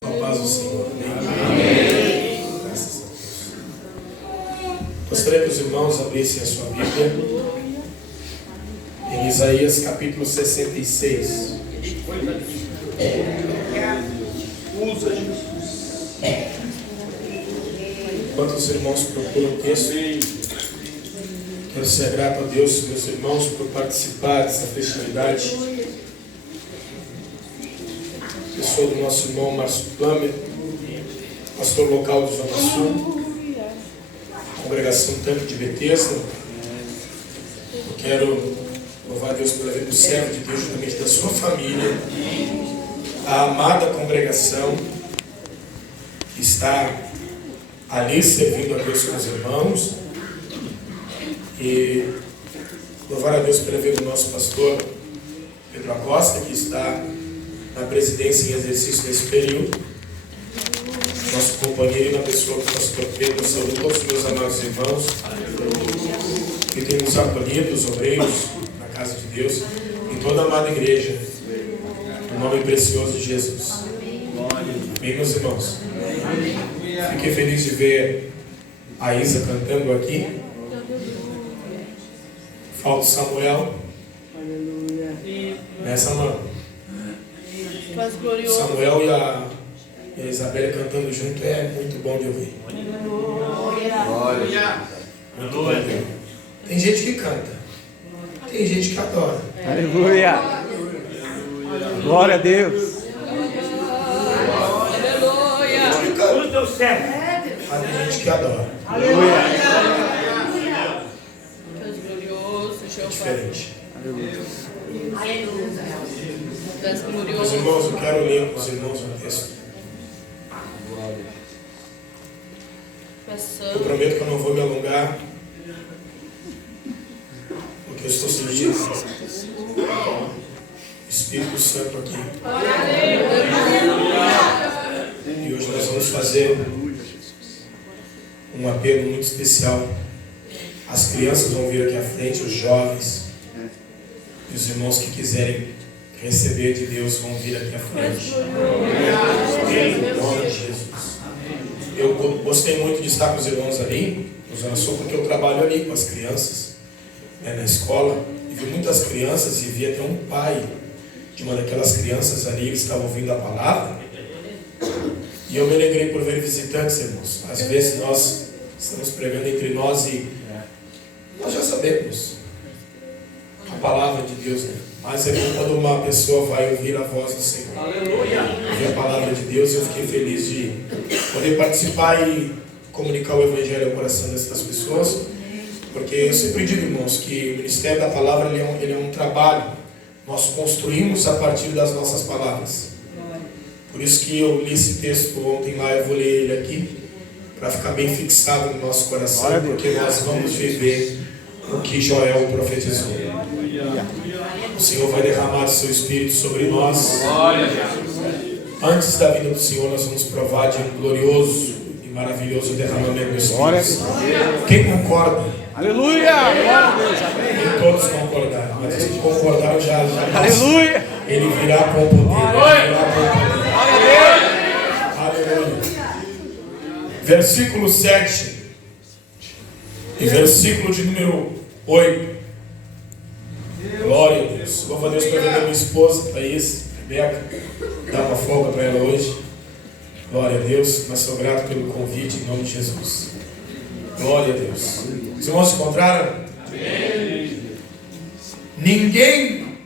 Com a paz do Senhor. Amém. Graças a Deus. Gostaria que os irmãos abrissem a sua Bíblia em Isaías capítulo 66. Enquanto os irmãos procuram o texto, quero ser grato a Deus, meus irmãos, por participar dessa festividade. Eu sou do nosso irmão Márcio Plummer, pastor local de Zona Sul, congregação Tanque de Betesda. Eu quero louvar a Deus pela vida do servo de Deus, juntamente da sua família, a amada congregação que está ali servindo a Deus com os irmãos, e louvar a Deus pela vida do nosso pastor Pedro Acosta, que está na presidência em exercício nesse período, nosso companheiro e na pessoa do pastor Pedro. Saúdo todos os meus amados irmãos que têm nos acolhido, os obreiros na casa de Deus, e toda a amada igreja, no nome precioso de Jesus. Amém, meus irmãos? Fiquei feliz de ver a Isa cantando aqui. Falta o Samuel nessa mão. Samuel e a Isabela cantando junto é muito bom de ouvir. Muito bom de ouvir. Tem gente que canta, tem gente que adora. Aleluia! Glória a Deus! Mas tem gente que adora. Aleluia! É diferente. Aleluia. Meus irmãos, eu quero ler com os irmãos um texto. Eu prometo que eu não vou me alongar, porque eu estou sentindo o Espírito Santo aqui. E hoje nós vamos fazer um apelo muito especial. As crianças vão vir aqui à frente, os jovens, e os irmãos que quiserem receber de Deus vão vir aqui à frente. Em nome de Jesus. Eu gostei muito de estar com os irmãos ali, no Zona Sul, porque eu trabalho ali com as crianças, na escola, e vi muitas crianças, e vi até um pai de uma daquelas crianças ali que estava ouvindo a palavra. E eu me alegrei por ver visitantes, irmãos. Às vezes nós estamos pregando entre nós e nós já sabemos a palavra de Deus, né? Mas é bom quando uma pessoa vai ouvir a voz do Senhor. Aleluia! Ouvir a palavra de Deus, e eu fiquei feliz de poder participar e comunicar o Evangelho ao coração dessas pessoas, porque eu sempre digo, irmãos, que o ministério da palavra ele é um trabalho. Nós construímos a partir das nossas palavras. Por isso que eu li esse texto ontem lá, eu vou ler ele aqui, para ficar bem fixado no nosso coração, porque nós vamos viver o que Joel profetizou. O Senhor vai derramar o seu Espírito sobre nós. Antes da vinda do Senhor, nós vamos provar de um glorioso e maravilhoso derramamento do Espírito. Quem concorda? Aleluia! Glória a Deus! Amém! Nem todos concordaram, mas os que concordaram já Aleluia! Ele virá com o poder. Aleluia! Versículo 7 e versículo de número 8. Glória a Deus. Louva a Deus para ver minha esposa, Thaís, Rebeca. Dá uma folga para ela hoje. Glória a Deus. Mas sou grato pelo convite em nome de Jesus. Glória a Deus. Os irmãos se encontraram? Amém. Ninguém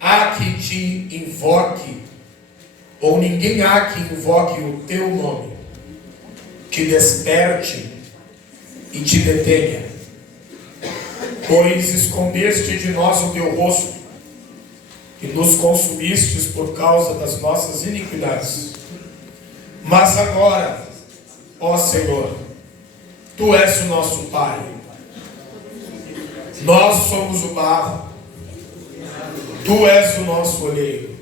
há que te invoque, ou ninguém há que invoque o teu nome, te desperte e te detenha. Pois escondeste de nós o teu rosto e nos consumistes por causa das nossas iniquidades. Mas agora, ó Senhor, Tu és o nosso Pai. Nós somos o barro, Tu és o nosso oleiro.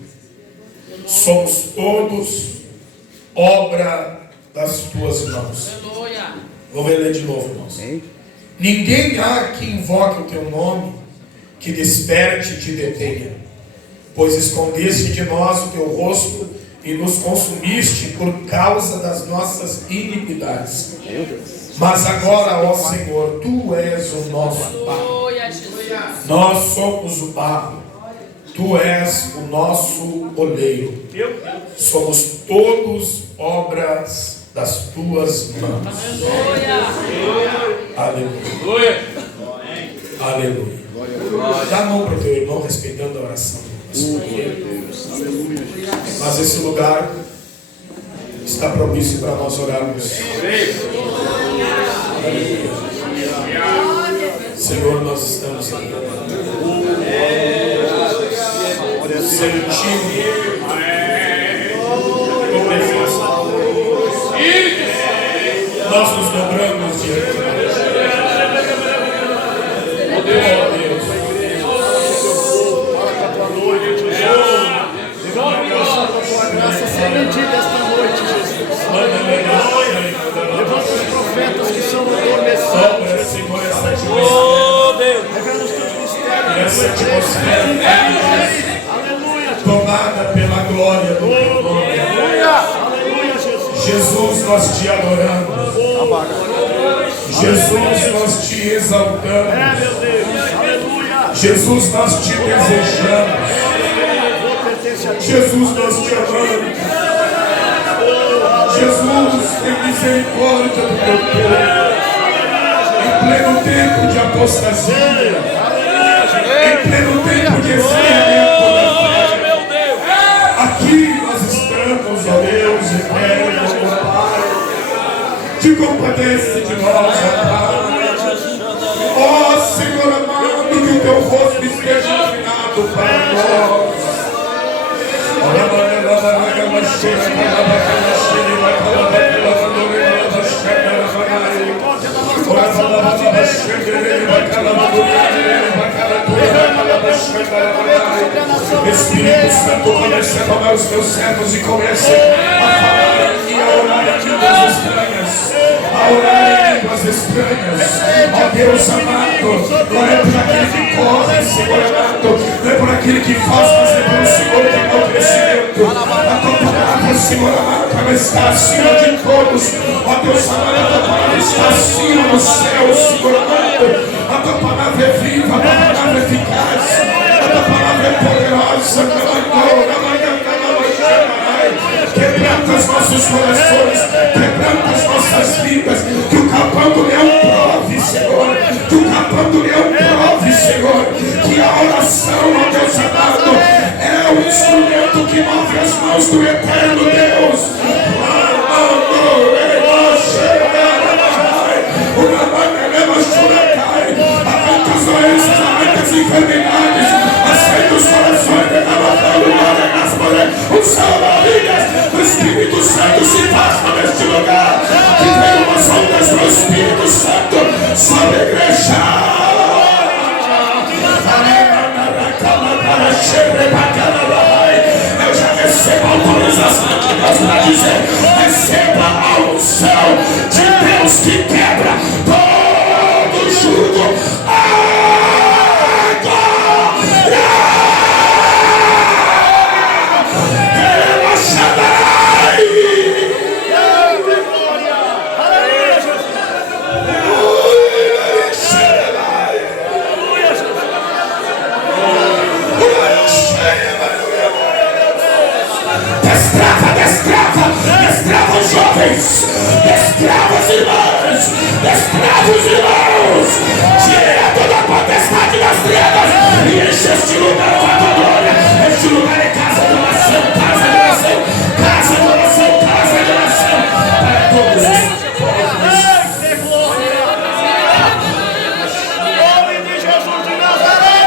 Somos todos obra das Tuas mãos. Vou ler de novo, irmãos. Ninguém há que invoque o teu nome, que desperte e te detenha. Pois escondeste de nós o teu rosto e nos consumiste por causa das nossas iniquidades. Mas agora, ó Senhor, Tu és o nosso barro. Nós somos o barro. Tu és o nosso oleiro. Somos todos obras das Tuas mãos. Aleluia. Aleluia. Dá a mão para o teu irmão, respeitando a oração. Mas esse lugar está propício para nós orarmos. Senhor, nós estamos aqui. Sentindo tua presença. Nós nos dobramos diante de Deus. Oh Deus. Graça sementina esta noite, Jesus. Levanta os profetas que são adormecidos. Senhor, essa atmosfera. Revela os teus mistérios. Essa atmosfera tomada pela glória do teu nome. Aleluia, Jesus. Jesus, nós te adoramos. Jesus, nós te exaltamos. Meu Deus. Aleluia. Jesus, nós te desejamos. Jesus, nós te amamos. Jesus, tem misericórdia do teu povo. Em pleno tempo de apostasia, em pleno tempo de esfriamento da fé, aqui nós estamos, ó Deus eterno, ó Pai. Te compadece de nós, ó Pai. Ó Senhor amado, que o teu rosto esteja inclinado para nós. Espírito Santo, comece a tomar os teus servos e comece a falar e a orar em línguas estranhas, a orar em línguas estranhas. Ó Deus amado, não é por aquele que corre, Senhor amado, não é por aquele que faz, mas é pelo Senhor que dá o crescimento. A tua palavra, Senhor amado, ela está acima de todos. Ó Deus amado, a tua palavra está acima do céu, Senhor amado. A tua palavra é viva, a tua palavra é eficaz, a tua palavra é poderosa. Quebranta os nossos corações, quebranta as nossas vidas. Que o capão do leão prove, Senhor. Que o capão do leão prove, Senhor. Que a oração, ó Deus amado, é o instrumento que move as mãos do eterno Deus. Arranca as doenças, arranca as enfermidades, aceita os corações, o céu maravilhas do Espírito Santo se faça neste lugar. Que venham umas ondas do Espírito Santo sobre a igreja. Eu já recebo a autorização de Deus para dizer: receba a unção de Deus que quebra todo jugo. Destrava os jovens, destrava as irmãs, destrava os irmãos, tira toda a potestade das trevas e enche este lugar com a tua glória. Este lugar é casa de oração, casa de oração, casa de oração, casa de oração para todos os Nome de Jesus de Nazaré.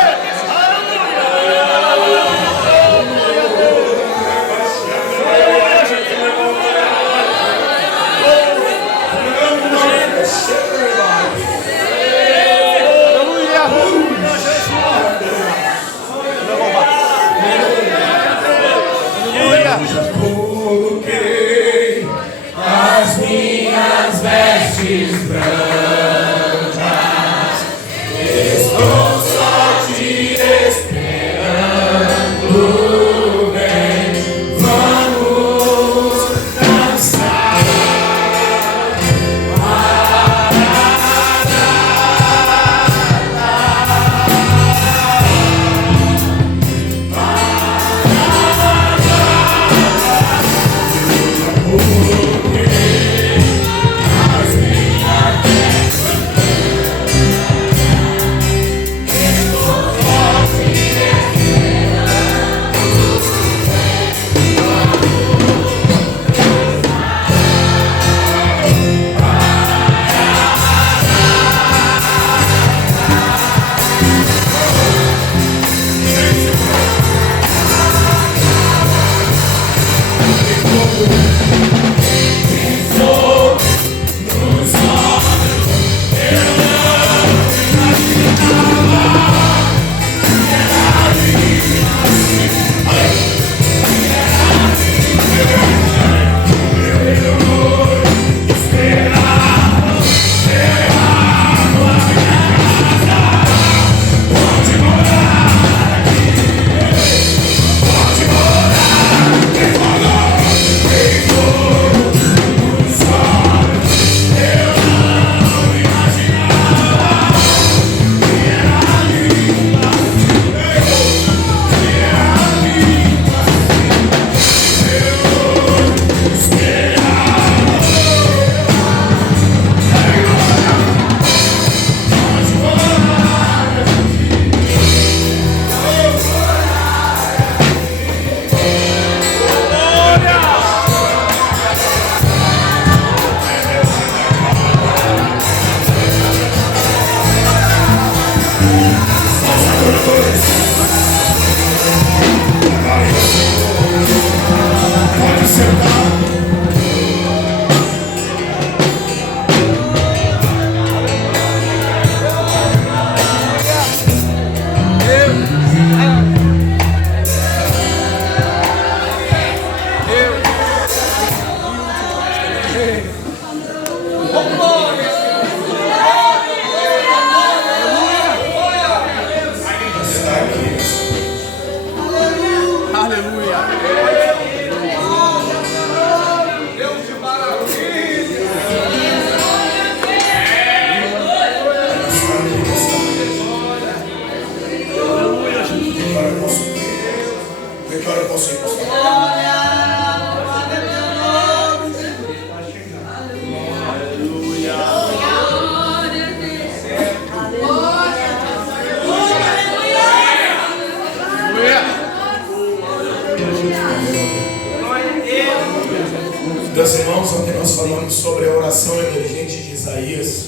Meus irmãos, ontem nós falamos sobre a oração emergente de Isaías,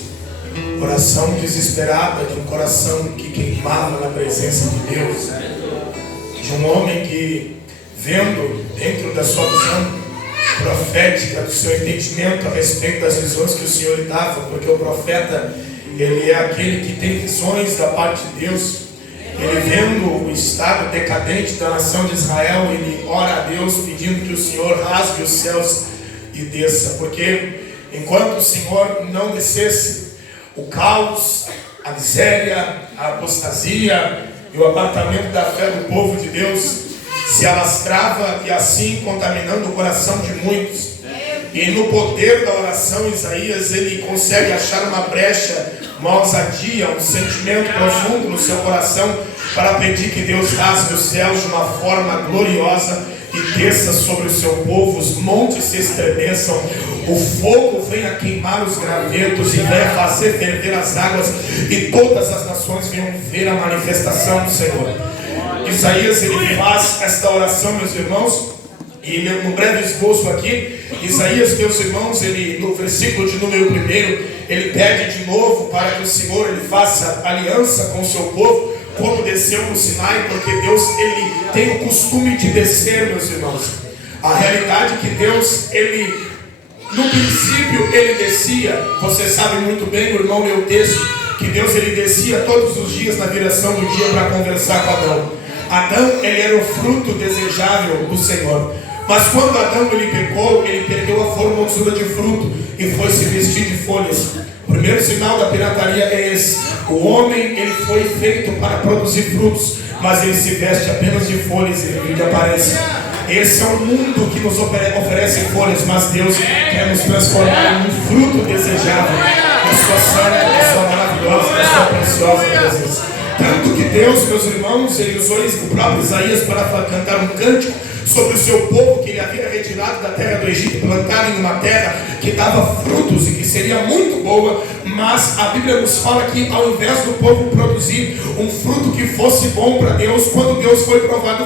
oração desesperada de um coração que queimava na presença de Deus, de um homem que, vendo dentro da sua visão profética, do seu entendimento a respeito das visões que o Senhor lhe dava, porque o profeta, ele é aquele que tem visões da parte de Deus. Ele, vendo o estado decadente da nação de Israel, ele ora a Deus pedindo que o Senhor rasgue os céus e desça, porque enquanto o Senhor não descesse, o caos, a miséria, a apostasia e o abatamento da fé do povo de Deus se alastrava, e assim contaminando o coração de muitos. E no poder da oração, Isaías, ele consegue achar uma brecha, uma ousadia, um sentimento profundo no seu coração para pedir que Deus rasgue os céus de uma forma gloriosa e desça sobre o seu povo, os montes se estremeçam, o fogo venha queimar os gravetos e venha fazer ferver as águas, e todas as nações venham ver a manifestação do Senhor. Isaías, ele faz esta oração, meus irmãos, e no breve esboço aqui, Isaías, meus irmãos, ele, no versículo de número 1, ele pede de novo para que o Senhor ele faça aliança com o seu povo, como desceu no Sinai, porque Deus, ele tem o costume de descer, meus irmãos. A realidade é que Deus, ele, no princípio, ele descia. Você sabe muito bem, o irmão leu o texto, que Deus, ele descia todos os dias na direção do dia para conversar com Adão. Adão, ele era o fruto desejável do Senhor. Mas quando Adão, ele pecou, ele perdeu a formosura de fruto e foi se vestir de folhas. O primeiro sinal da pirataria é esse: o homem, ele foi feito para produzir frutos, mas ele se veste apenas de folhas e de aparência. Esse é o mundo que nos oferece folhas, mas Deus quer nos transformar em um fruto desejável, na sua santa, na sua maravilhosa, na sua preciosa presença. Tanto que Deus, meus irmãos, ele usou o próprio Isaías para cantar um cântico, sobre o seu povo que ele havia retirado da terra do Egito, plantado em uma terra que dava frutos e que seria muito boa, mas a Bíblia nos fala que ao invés do povo produzir um fruto que fosse bom para Deus, quando Deus foi provar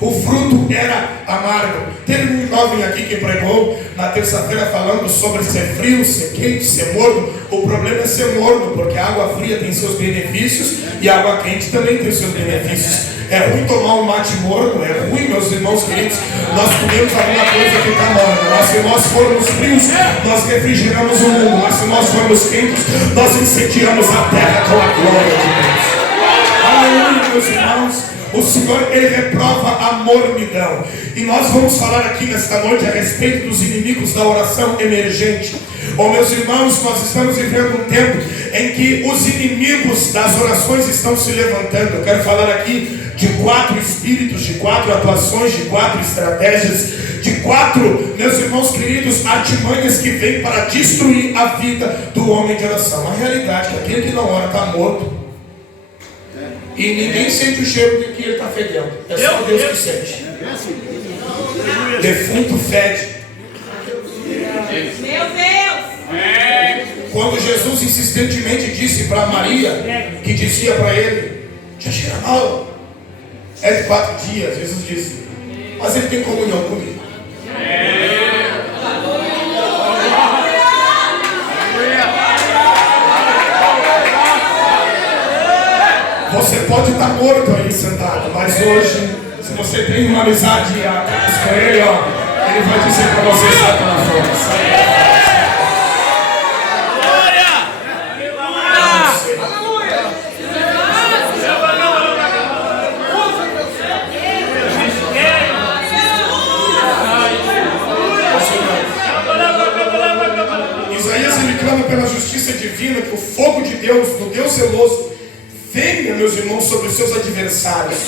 o fruto era amargo. Teve um jovem aqui que pregou na terça-feira falando sobre ser frio, ser quente, ser morno. O problema é ser morno, porque a água fria tem seus benefícios e a água quente também tem seus benefícios. É ruim tomar um mate morno, é ruim, meus irmãos queridos, nós comemos alguma coisa que está morna. Mas se nós formos frios, nós refrigeramos o mundo. Mas se nós formos quentes, nós incendiamos a terra com a glória de Deus. Aleluia, meus irmãos. O Senhor, Ele reprova a mornidão. E nós vamos falar aqui nesta noite a respeito dos inimigos da oração emergente. Oh, meus irmãos, nós estamos vivendo um tempo em que os inimigos das orações estão se levantando. Eu quero falar aqui de 4 espíritos, de 4 atuações, de 4 estratégias, de 4, meus irmãos queridos, artimanhas que vêm para destruir a vida do homem de oração. A realidade é que aquele que não ora está morto. E ninguém sente o cheiro de que ele está fedendo. É só Deus que sente. Defunto fede. Meu Deus! Quando Jesus insistentemente disse para Maria, que dizia para ele, já cheira mal. É de 4 dias, Jesus disse, mas ele tem comunhão comigo. Você pode estar morto aí sentado, mas hoje, se você tem uma amizade com ele, ó, ele vai dizer para você, sai para fora. Isaías, ele clama pela justiça divina, que o fogo de Deus, do Deus zeloso, venha, meus irmãos, sobre os seus adversários.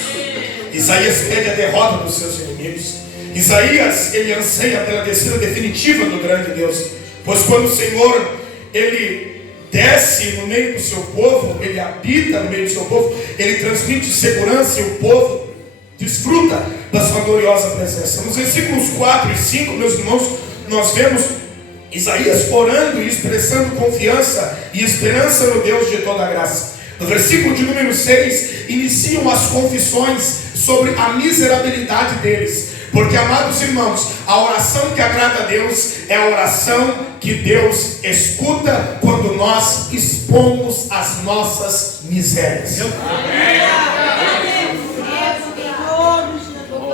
Isaías pede a derrota dos seus inimigos. Isaías, ele anseia pela descida definitiva do grande Deus. Pois quando o Senhor, ele desce no meio do seu povo, ele habita no meio do seu povo, ele transmite segurança e o povo desfruta da sua gloriosa presença. Nos versículos 4 e 5, meus irmãos, nós vemos Isaías orando e expressando confiança e esperança no Deus de toda a graça. No versículo de número 6, iniciam as confissões sobre a miserabilidade deles. Porque, amados irmãos, a oração que agrada a Deus é a oração que Deus escuta quando nós expomos as nossas misérias.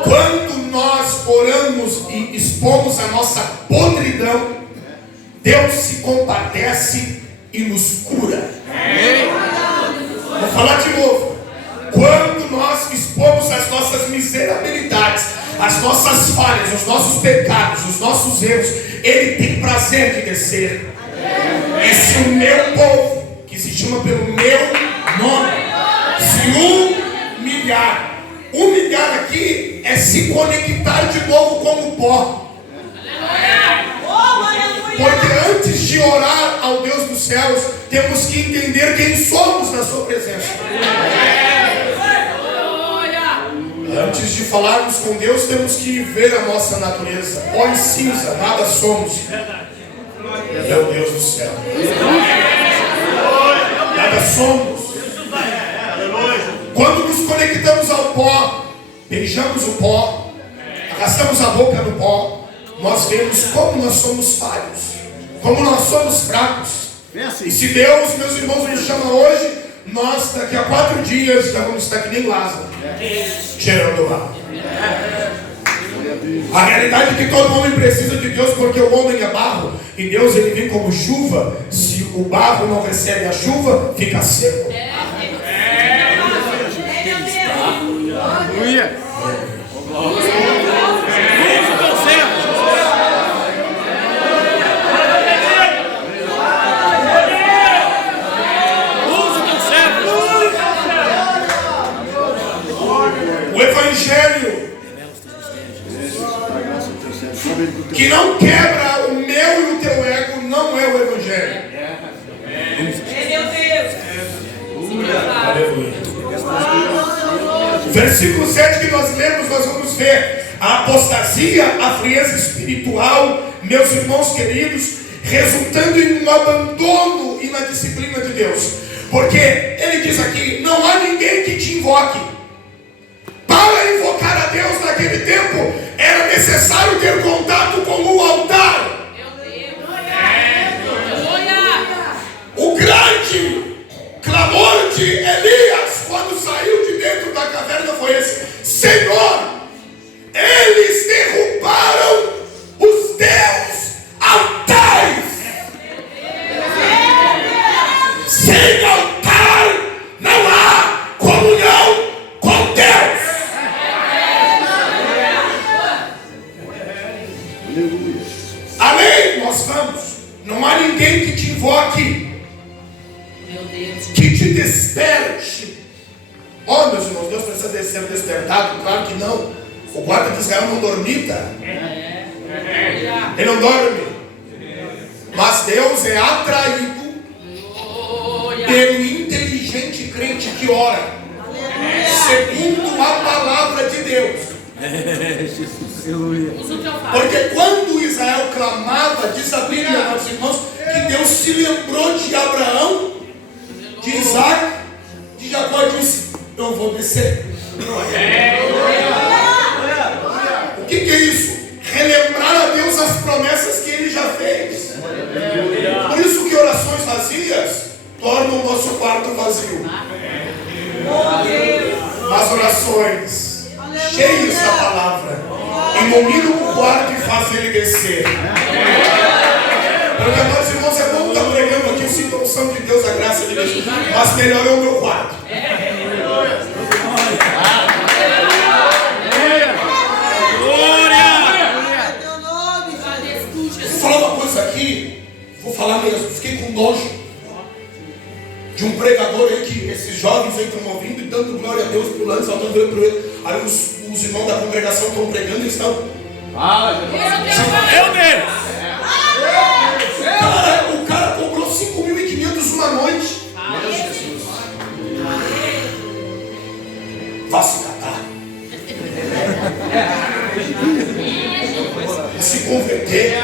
Quando nós oramos e expomos a nossa podridão, Deus se compadece e nos cura. Vou falar de novo. Quando nós expomos as nossas miserabilidades, as nossas falhas, os nossos pecados, os nossos erros, Ele tem prazer de descer. E se o meu povo, que se chama pelo meu nome, se humilhar aqui é se conectar de novo com o pó. Porque antes de orar ao Deus dos céus, temos que entender quem somos na sua presença. Antes de falarmos com Deus, temos que ver a nossa natureza. Pó e cinza, nada somos. É o Deus do céu. Nada somos. Quando nos conectamos ao pó, beijamos o pó, arrastamos a boca no pó, nós vemos como nós somos falhos, como nós somos fracos. E se Deus, meus irmãos, nos chama hoje, nós daqui a 4 dias já vamos estar que nem Lázaro, cheirando lá. A realidade é que todo homem precisa de Deus, porque o homem é barro e Deus, ele vem como chuva. Se o barro não recebe a chuva, fica seco. Aleluia. O Evangelho que não quebra o meu e o teu ego não é o Evangelho. Aleluia. Versículo 7 que nós lemos, nós vamos ver A apostasia, a frieza espiritual, meus irmãos queridos, resultando em um abandono e na disciplina de Deus. Porque ele diz aqui, não há ninguém que te invoque. Para invocar a Deus naquele tempo, era necessário ter contato com o altar. O grande clamor de Elias, quando saiu de dentro da caverna, foi esse: Senhor, eles derrubaram os teus altares. Sem altar não há comunhão com Deus. Além, nós vamos, não há ninguém que te invoque, que te desperte. Meus irmãos, Deus precisa ser despertado? Claro que não. O guarda de Israel não dormita. Ele não dorme. Mas Deus é atraído pelo inteligente crente que ora segundo a palavra de Deus. Porque quando Israel clamava, diz a Bíblia, meus irmãos, que Deus se lembrou de Abraão, de Isaac, de Jacó, e disse: eu vou descer. O que é isso? Relembrar a Deus as promessas que Ele já fez. Por isso que orações vazias tornam o nosso quarto vazio. As orações cheias da palavra iluminam o quarto e fazem ele descer. Porque, meus irmãos, é bom estar pregando aqui, eu sinto a unção de Deus, a graça de Deus, mas melhor é o meu quarto. Vou falar uma coisa aqui, vou falar mesmo, fiquei com nojo de um pregador aí que esses jovens entram ouvindo e dando glória a Deus, pulando, saltando para ele. Aí os irmãos da congregação estão pregando e estão. Meu Deus! O cara cobrou 5.500 uma noite. Vá se catar. Se converter.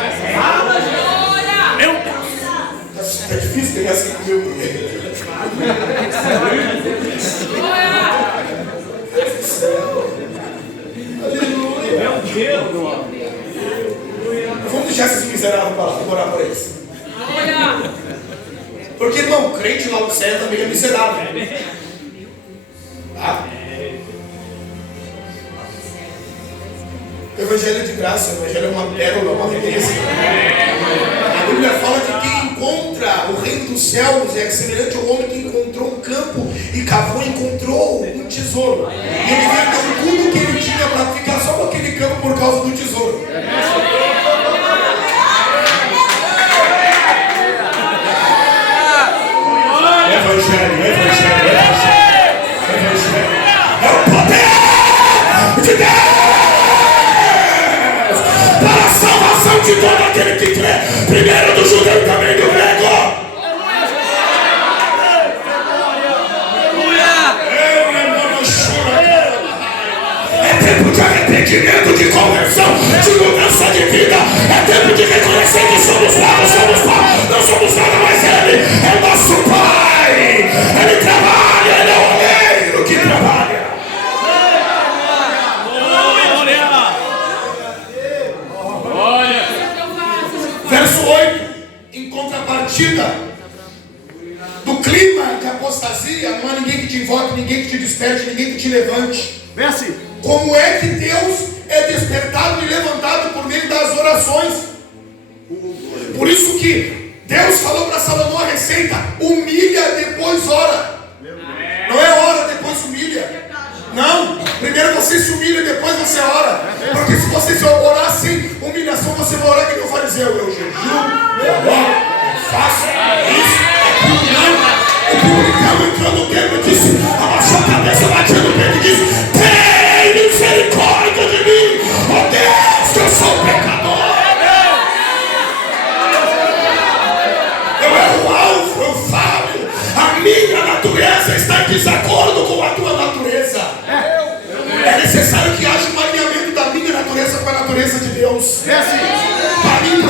Meu Deus! É difícil ganhar 5 mil por mês. Aleluia. Meu Deus! Vamos deixar esses miseráveis para lá, orar por eles. Porque, irmão, crente lá no céu também é miserável. Tá? O evangelho de graça, o evangelho é uma pérola, uma riqueza. A Bíblia fala que quem encontra o reino dos céus é semelhante ao homem que encontrou um campo e cavou e encontrou um tesouro. E ele vendeu tudo que ele tinha para ficar só com aquele campo por causa do tesouro. Evangelho. É o poder de Deus para a salvação de todo aquele que crê, primeiro do judeu e também do grego. É tempo de arrependimento, de conversão, de mudança de vida. É tempo de reconhecer que somos nada, não somos nada, mas Ele é o nosso Pai. Ele trabalha, Ele é o oleiro que trabalha. Verso 8, em contrapartida do clima de apostasia, não há ninguém que te invoque, ninguém que te desperte, ninguém que te levante. Vem assim. Como é que Deus é despertado e levantado por meio das orações? Por isso que Deus falou para Salomão a receita: humilha, depois ora. Não é ora, depois humilha. Não, primeiro você se humilha, depois você ora. Porque se você orar sem humilhação, você vai orar que nem o fariseu. Eu jejum, eu oro, eu faço isso, aquilo não. O publicano entrou no templo e disse, abaixou a cabeça, batia no peito e disse: tem misericórdia de mim, ó Deus, que eu sou pecador. Eu erro alvo, eu falo. A minha natureza está em desacordo com a tua natureza. É necessário que haja um alinhamento da minha natureza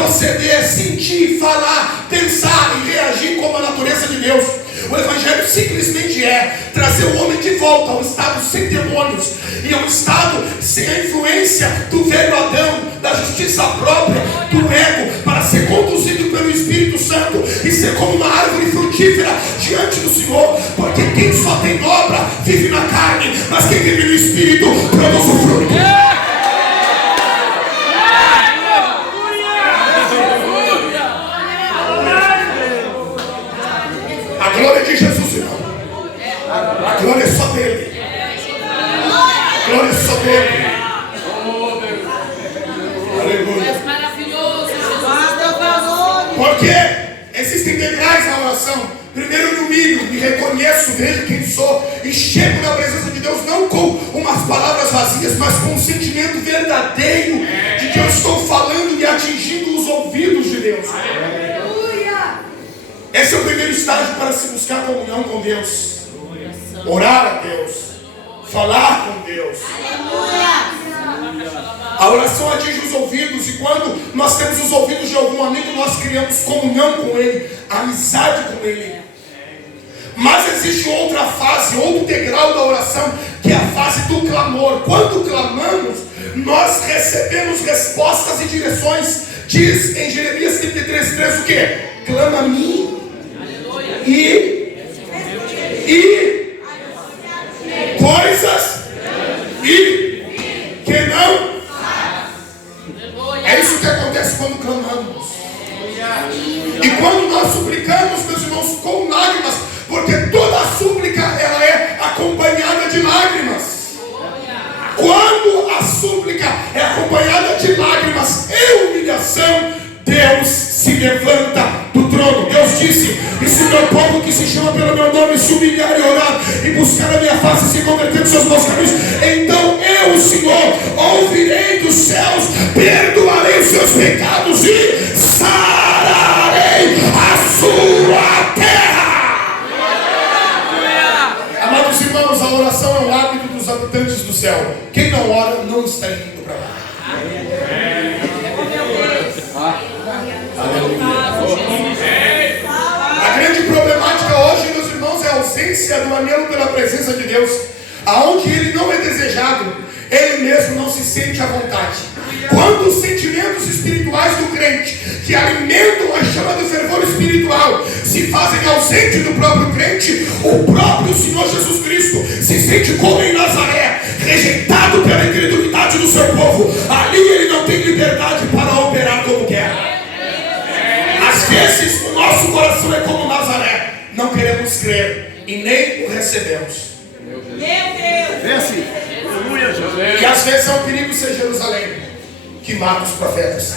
proceder, sentir, falar, pensar e reagir como a natureza de Deus. O Evangelho simplesmente é trazer o homem de volta ao estado sem demônios e ao estado sem a influência do velho Adão, da justiça própria, do ego, para ser conduzido pelo Espírito Santo e ser como uma árvore frutífera diante do Senhor. Porque quem só tem obra vive na carne, mas quem vive no Espírito produz o fruto. A glória de Jesus, irmão. A glória é só dele. A glória é só dele. Aleluia. Porque existem degraus na oração. Primeiro eu me humilho, me reconheço, vejo quem sou e chego na presença de Deus não com umas palavras vazias, mas com um sentimento verdadeiro de que eu estou falando e atingindo os ouvidos de Deus. Esse é o primeiro estágio para se buscar comunhão com Deus. Orar a Deus. Falar com Deus. A oração atinge os ouvidos. E quando nós temos os ouvidos de algum amigo, nós criamos comunhão com ele, amizade com ele. Mas existe outra fase, outro degrau da oração, que é a fase do clamor. Quando clamamos, nós recebemos respostas e direções. Diz em Jeremias 33:3 o quê? Clama a mim e coisas e que não. É isso que acontece quando clamamos. E quando nós suplicamos, meus irmãos, com lágrimas, porque toda a súplica ela é acompanhada de lágrimas. Quando a súplica é acompanhada de lágrimas e humilhação, Deus se levanta do trono. Deus disse: e se o meu povo que se chama pelo meu nome se humilhar e orar e buscar a minha face e se converter dos seus maus caminhos, então eu, o Senhor, ouvirei dos céus, perdoarei os seus pecados e sararei a sua terra. Amados irmãos, a oração é o hábito dos habitantes do céu. Quem não ora não está indo para lá. A grande problemática hoje, meus irmãos, é a ausência do anelo pela presença de Deus. Aonde ele não é desejado, ele mesmo não se sente à vontade. Quando os sentimentos espirituais do crente, que alimentam a chama do fervor espiritual, se fazem ausente do próprio crente, o próprio Senhor Jesus Cristo se sente como em Nazaré, rejeitado pela incredulidade do seu povo. Ali ele não tem liberdade para operar como quer. Às vezes o nosso coração é como Nazaré, não queremos crer e nem o recebemos. E às vezes é um perigo ser Jerusalém, que mata os profetas.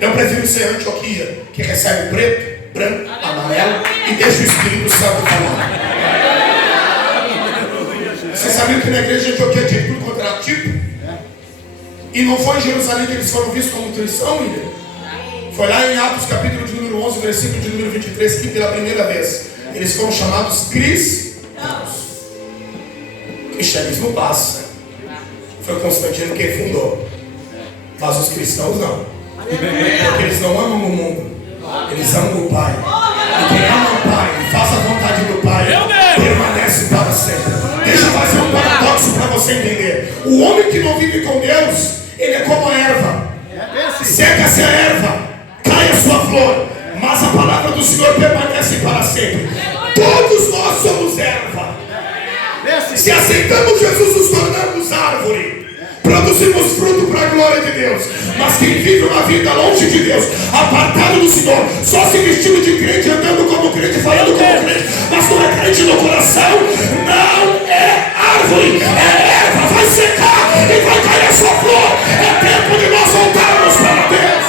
Eu prefiro ser Antioquia, que recebe preto, branco, amarelo e deixa o Espírito Santo falar. Você sabia que na igreja de Antioquia tinha tudo contra o tipo? E não foi em Jerusalém que eles foram vistos como traição, William? Foi lá em Atos capítulo de número 11, versículo de número 23, que pela primeira vez eles foram chamados cristãos. Cristianismo passa. Foi Constantino quem fundou. Mas os cristãos não. Porque eles não amam o mundo, eles amam o Pai. E quem ama o Pai e faz a vontade do Pai permanece para sempre. Deixa eu fazer um paradoxo para você entender. O homem que não vive com Deus, ele é como a erva. Seca-se a erva, cai a sua flor, mas a palavra do Senhor permanece para sempre. Todos nós somos erva. Se aceitamos Jesus, nos tornamos árvore, produzimos fruto para a glória de Deus. Mas quem vive uma vida longe de Deus, apartado do Senhor, só se vestindo de crente, andando como crente, falando como crente, mas não é crente no coração, não é árvore, é erva, vai secar e vai cair a sua flor. É tempo de nós voltarmos para Deus.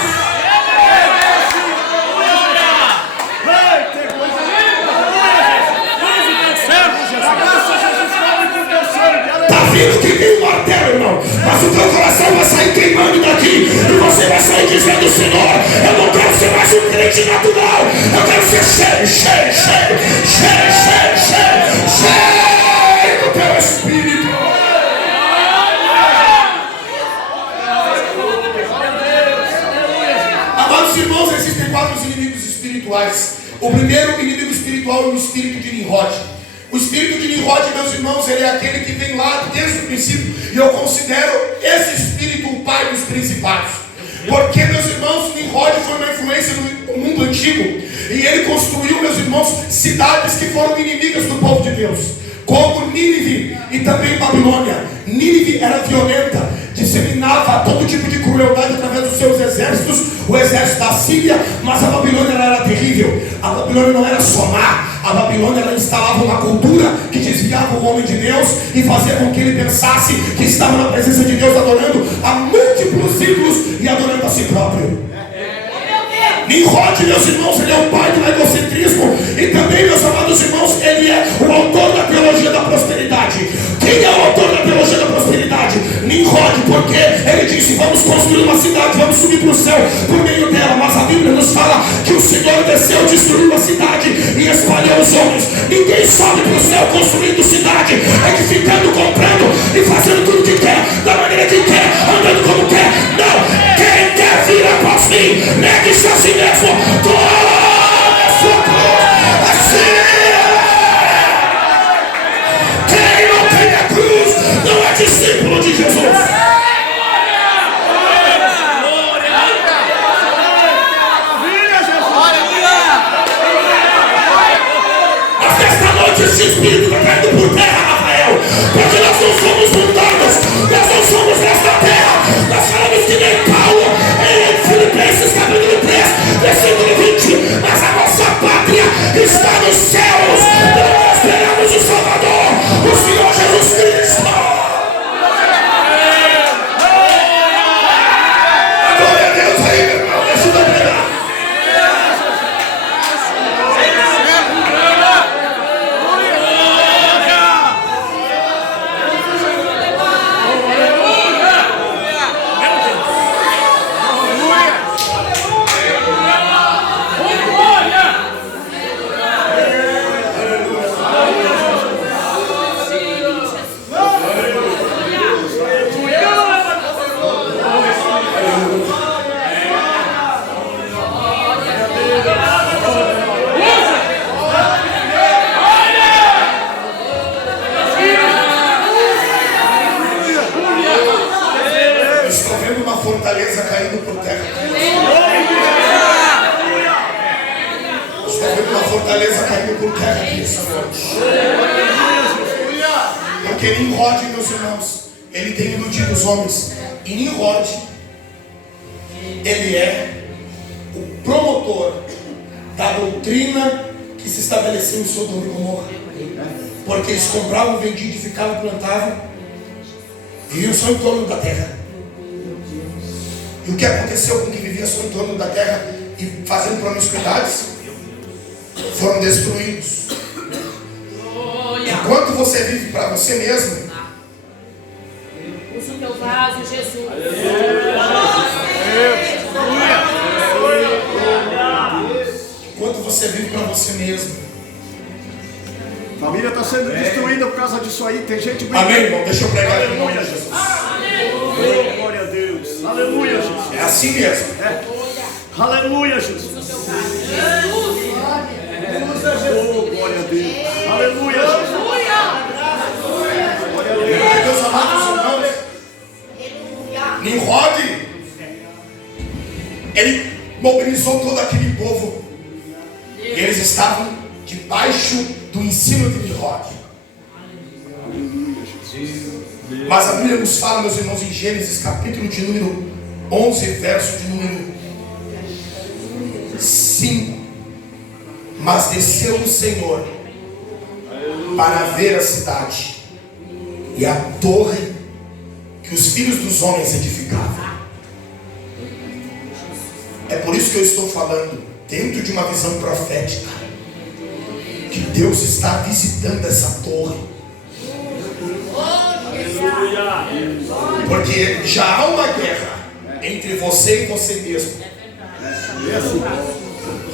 Vindo que nem um martelo, irmão, mas o teu coração vai sair queimando daqui e você vai sair dizendo: Senhor, eu não quero ser mais um crente natural, eu quero ser cheio do teu Espírito. Amados irmãos, existem 4 inimigos espirituais. O primeiro inimigo espiritual é o espírito de Nimrod. O espírito de Nimrod, meus irmãos, ele é aquele que vem lá desde o princípio. E eu considero esse espírito o pai dos principados. Porque, meus irmãos, Nimrod foi uma influência no mundo antigo. E ele construiu, meus irmãos, cidades que foram inimigas do povo de Deus, como Nínive e também Babilônia. Nínive era violenta, disseminava todo tipo de crueldade através dos seus exércitos, o exército da Síria. Mas a Babilônia era terrível. A Babilônia não era só má. A Babilônia ela instalava uma cultura que desviava o homem de Deus e fazia com que ele pensasse que estava na presença de Deus, adorando a múltiplos ídolos e adorando a si próprio. Nimrod, meus irmãos, ele é o pai do egocentrismo. E também, meus amados irmãos, ele é o autor da teologia da prosperidade. Quem é o autor da teologia da prosperidade? Nimrod, porque ele disse: vamos construir uma cidade, vamos subir para o céu por meio dela. Mas a Bíblia nos fala que o Senhor desceu, destruiu a cidade e espalhou os homens. Ninguém sobe para o céu construindo cidade, edificando, comprando e fazendo tudo que quer, da maneira que quer, andando como quer. Não! Quem quer vir após mim, negue-se a si mesmo, tome a sua cruz, assim. Quem não tem a cruz não é discípulo de Jesus. Mas nesta noite esse espírito está caindo por terra, Rafael, porque nós não somos mundanos, nós não somos desta terra. Nós falamos que nem Paulo em Filipenses capítulo 3 versículo 20, mas a nossa pátria está nos céus. Nós esperamos o Salvador, o Senhor Jesus Cristo. Glória a Deus aí, meu irmão, deixa eu pegar. Fortaleza caindo por terra. Estou vendo uma fortaleza caindo por terra aqui essa noite. Porque Nimrod, meus irmãos, ele tem iludido os homens. E Nimrod, ele é o promotor da doutrina que se estabeleceu em Sodoma e Gomorra. Porque eles compravam, vendiam, edificavam, plantavam, viviam só em torno da terra. E o que aconteceu com quem vivia só em torno da terra e fazendo promiscuidades? Foram destruídos. Enquanto você vive para você mesmo, usa o teu vaso, Jesus. enquanto você vive para você mesmo, a família está sendo destruída por causa disso aí. Tem gente brigando. amém, irmão? Deixa eu pregar aqui. Aleluia, Jesus. Oh, glória a Deus. Aleluia, Jesus. É assim mesmo. Aleluia, Jesus. Oh, glória a Deus. Aleluia, Jesus. Meus amados irmãos, Nimrod, ele mobilizou todo aquele povo. E eles estavam debaixo do ensino de Nimrod. Mas a Bíblia nos fala, meus irmãos, em Gênesis capítulo de número 11, verso de número 5. Mas desceu o Senhor para ver a cidade e a torre que os filhos dos homens edificavam. É por isso que eu estou falando, dentro de uma visão profética, que Deus está visitando essa torre. Porque já há uma guerra entre você e você mesmo.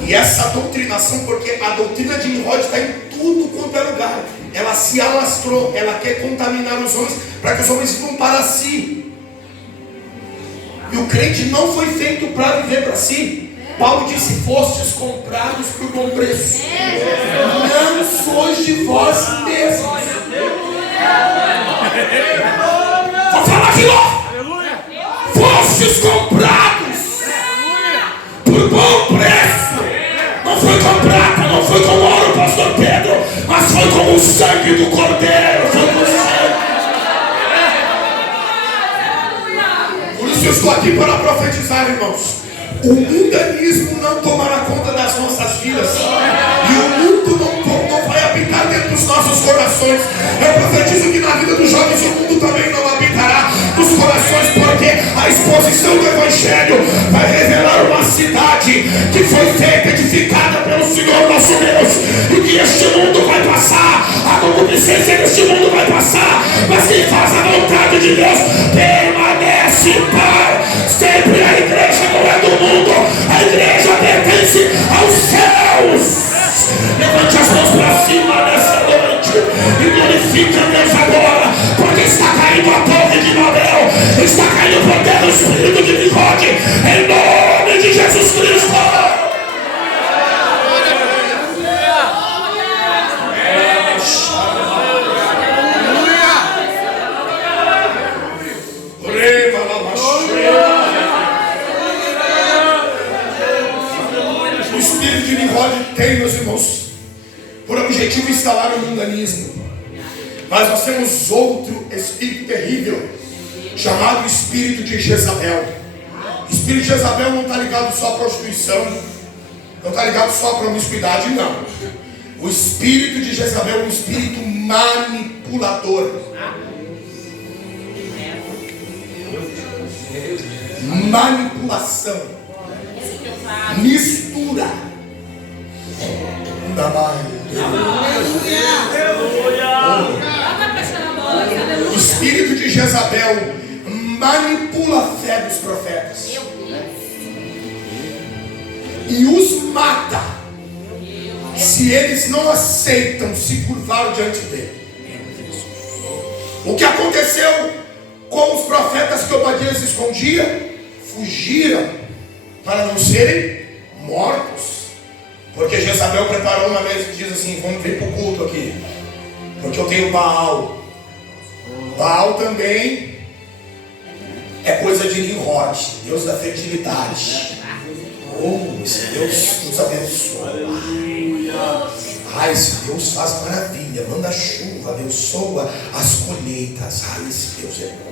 E essa doutrinação, porque a doutrina de Nimrod está em tudo quanto é lugar. Ela se alastrou, ela quer contaminar os homens para que os homens vivam para si. E o crente não foi feito para viver para si. Paulo disse: fostes comprados por bom preço. Não sois de vós mesmos. Vou falar de novo. Fostes comprados por bom preço. Não foi com prata, não foi com ouro, pastor Pedro, mas foi com o sangue do Cordeiro. Foi com o sangue. Por isso eu estou aqui para profetizar, irmãos. O mundanismo não tomará conta das nossas vidas. E o mundo não vai habitar dentro dos nossos corações. Eu profetizo que na vida dos jovens o mundo também não habitará nos corações, porque a exposição do Evangelho vai revelar uma cidade que foi feita, edificada pelo Senhor nosso Deus. E que este mundo vai passar, a concupiscência deste mundo vai passar, mas quem faz a vontade de Deus permanece, Pai. Sempre a igreja não é do mundo, a igreja pertence aos céus. Levante as mãos para cima nessa noite e glorifica Deus agora, porque está caindo a torre de Babel, está caindo o poder do espírito de Nicode, em nome de Jesus Cristo. O espírito de Nicode tem, meus irmãos, por objetivo instalar o mundanismo. Mas nós temos outro espírito terrível, chamado espírito de Jezabel. O espírito de Jezabel não está ligado só à prostituição, não está ligado só à promiscuidade, não. O espírito de Jezabel é um espírito manipulador. Manipulação, mistura. O espírito de Jezabel manipula a fé dos profetas e os mata se eles não aceitam se curvar diante dele. O que aconteceu com os profetas que Obadias escondia? Fugiram para não serem mortos. Porque Jezabel preparou uma vez e diz assim: vamos vir para o culto aqui, porque eu tenho Baal. Baal também é coisa de Nimrod, Deus da fertilidade. Oh, esse Deus nos abençoa. Esse Deus faz maravilha, manda chuva, abençoa as colheitas. Esse Deus é bom.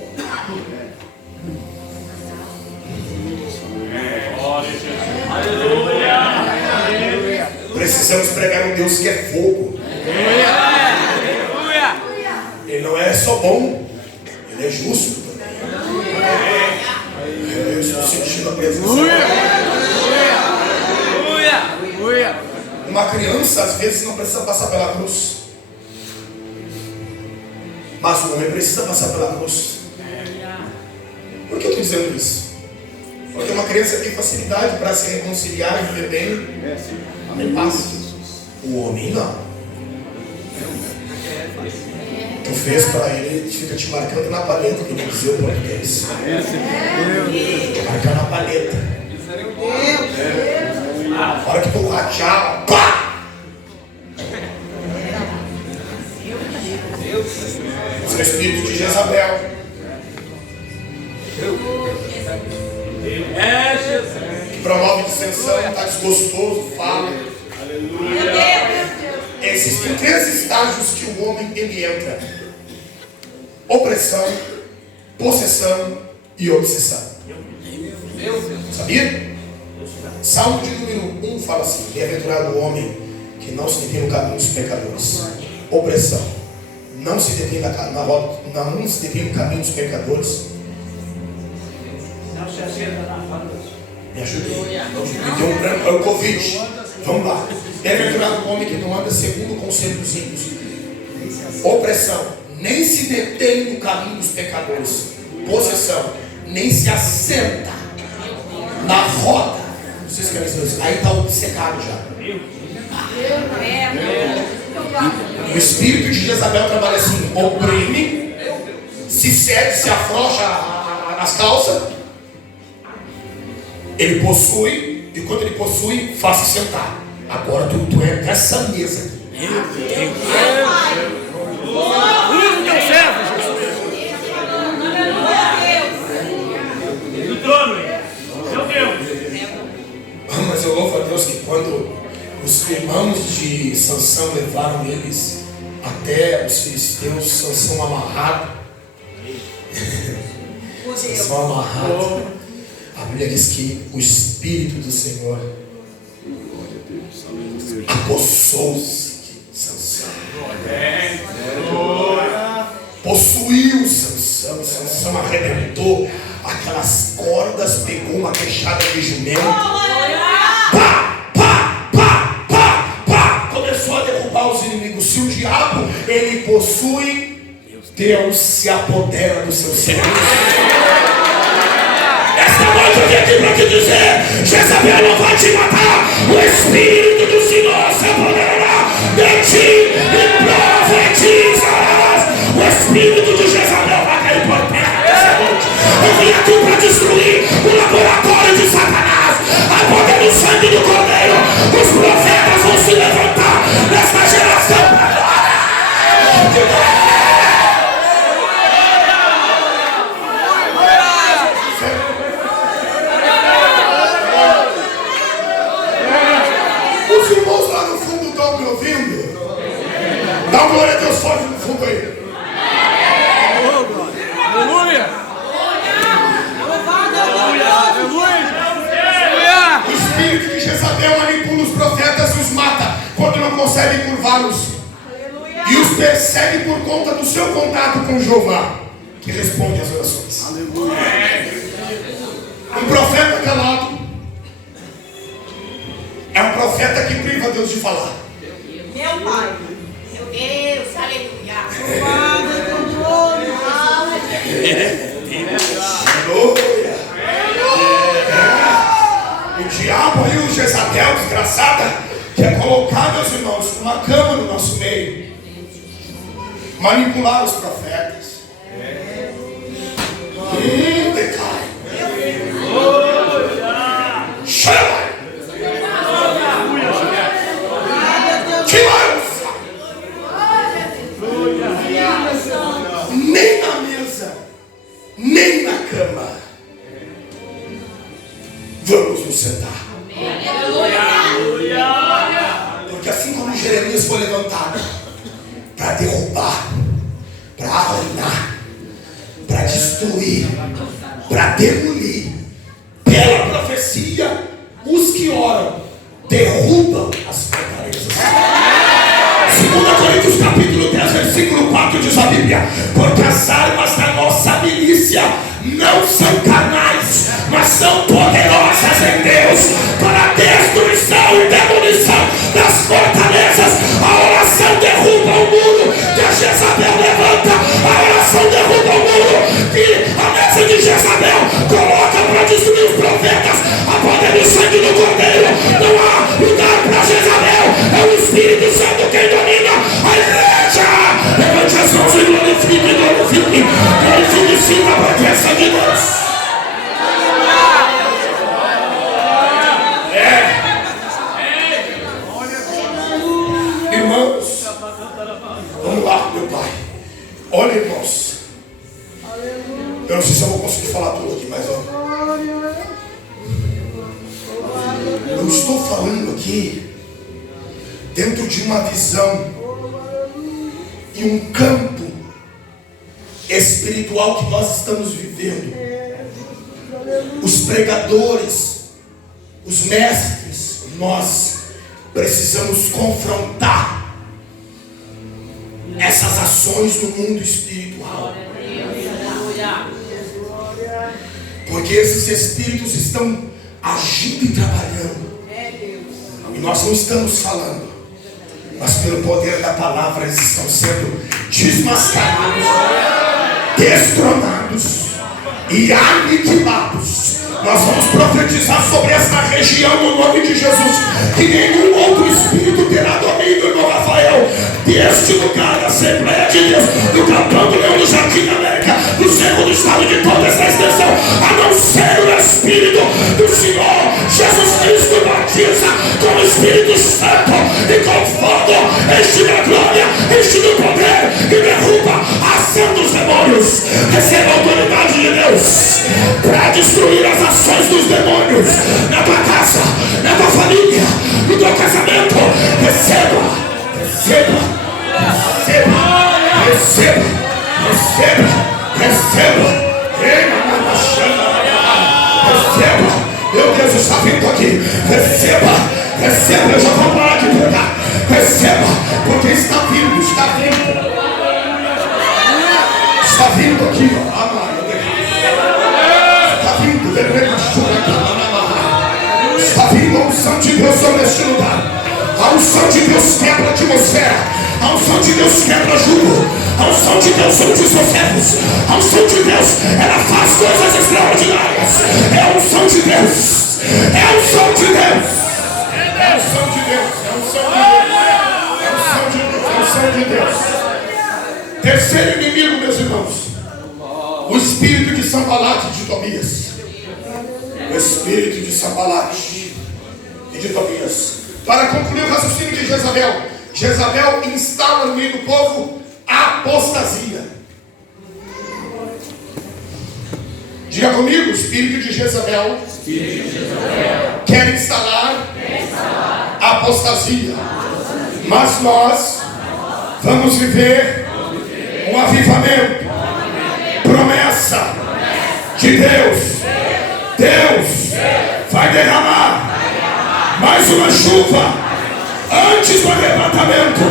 Precisamos pregar um Deus que é fogo. Ele não é só bom, ele é justo também. Eu estou sentindo a presença. Uma criança às vezes não precisa passar pela cruz, mas o homem precisa passar pela cruz. Por que eu estou dizendo isso? Porque uma criança tem facilidade para se reconciliar e viver bem em paz. O homem não. Tu fez para ele, fica te marcando na paleta, que nem dizia o português. Marcar na paleta. A hora que tu rachar, pá! Esse é o espírito de Jezabel. Que promove dissensão, está desgostoso, fala. Existem 3 estágios que o homem ele entra: opressão, possessão e obsessão. Sabia? Salmo de número 1 fala assim: bem-aventurado o homem que não se detém no caminho dos pecadores. Opressão, não se detém no caminho dos pecadores. Me ajude. Me deu um branco para o Covid. Vamos lá. Bem-aventurado o homem que não anda segundo o conselho dos ímpios. Opressão, nem se detém no caminho dos pecadores. Possessão, nem se assenta na roda. Vocês querem dizer, aí está obcecado já. O espírito de Jezabel trabalha assim: oprime, se cede, se afrouxa as calças. Ele possui e quando ele possui, faça sentar. Agora tu é nessa mesa aqui. Usa o teu servo, Jesus. Do trono, meu Deus. Mas eu louvo a Deus que quando os irmãos de Sansão levaram eles até os filisteus, Sansão amarrado. Sansão amarrado. A Bíblia diz que o Espírito do Senhor apossou-se de Sansão. Possuiu Sansão. Sansão arrebentou aquelas cordas, pegou uma queixada de jumento. Pá, pá, pá, pá, pá. Começou a derrubar os inimigos. Se o diabo ele possui, Deus se apodera do seu serviço. Esta noite eu vim aqui para te dizer: Jezabel não vai te matar. O Espírito do Senhor se apoderará de ti e profetizarás. O Espírito de Jezabel vai cair por terra essa noite. Eu vim aqui para destruir o laboratório de Satanás. A poder do sangue do Cordeiro, os profetas vão se levantar nesta geração para a glória. Os irmãos lá no fundo estão me ouvindo? Dá glória a Deus forte no fundo aí. Aleluia. O espírito de Jezabel manipula os profetas e os mata quando não consegue curvá-los. E os persegue por conta do seu contato com Jeová, que responde às orações. Um profeta calado é um profeta que priva Deus de falar. Meu Pai. Meu Deus, aleluia. Aleluia. O diabo aí, o Jezabel desgraçada, quer colocar, meus irmãos, uma cama no nosso meio, manipular os profetas. Decai. Chama. Nem na mesa, nem na cama vamos nos sentar. Porque assim como Jeremias foi levantado para derrubar, para arruinar, para destruir, para demolir, pela profecia, os que oram derrubam as fortalezas. 2 Coríntios capítulo 10, versículo 4 diz a Bíblia: porque as armas da nossa milícia não são carnais, mas são poderosas em Deus para a destruição e demolição das fortalezas. A oração derruba o muro que a Jezabel levanta. A oração derruba o muro que a mesa de Jezabel coloca para destruir os profetas. A poder do sangue do Cordeiro, não há lugar para Jezabel. É o Espírito Santo quem domina a igreja. Levante as mãos e glorifique, glorifique, glorifique sim a presença de Deus. Irmãos, vamos lá, meu Pai. Olha, irmãos, eu não sei se eu vou conseguir falar tudo aqui, mas ó, eu estou falando aqui dentro de uma visão e um campo espiritual que nós estamos vivendo. Os pregadores, os mestres, nós precisamos confrontar essas ações do mundo espiritual. Porque esses espíritos estão agindo e trabalhando. E nós não estamos falando, mas pelo poder da palavra eles estão sendo desmascarados, destronados e aniquilados. Nós vamos profetizar sobre esta região no nome de Jesus, que nenhum outro espírito terá domínio, irmão Rafael, deste lugar da Assembleia de Deus, do Capão do Leão, do Jardim da América, do Cerro do Estado, de toda essa extensão, a não ser o Espírito do Senhor Jesus Cristo. Espírito Santo, e com fogo, enche da glória, enche do poder, e derruba a ação dos demônios. Receba a autoridade de Deus para destruir as ações dos demônios na tua casa, na tua família, no teu casamento. Receba, receba, receba, receba, receba. Receba. Meu Deus está vindo aqui. Receba, receba. Eu já vou parar de pregar. Receba, porque está vindo, está vindo. Está vindo aqui, está vindo, está vindo a unção de Deus sobre este lugar. A unção de Deus quebra a atmosfera. A unção de Deus quebra jugo. A unção de Deus sobre os seus servos. A unção de Deus, ela faz coisas extraordinárias. É a unção de Deus. É a unção de Deus. É a unção de Deus. É a unção de Deus. É a unção de Deus. É a unção de Deus. Terceiro inimigo, meus irmãos. O espírito de Sambalate e de Tobias. O espírito de Sambalate e de Tobias. Para concluir o raciocínio de Jezabel, Jezabel instala no meio do povo a apostasia. Diga comigo, o espírito de Jezabel, quer instalar a apostasia. Mas nós vamos viver um avivamento. Promessa de Deus. Deus vai derramar mais uma chuva antes do arrebatamento.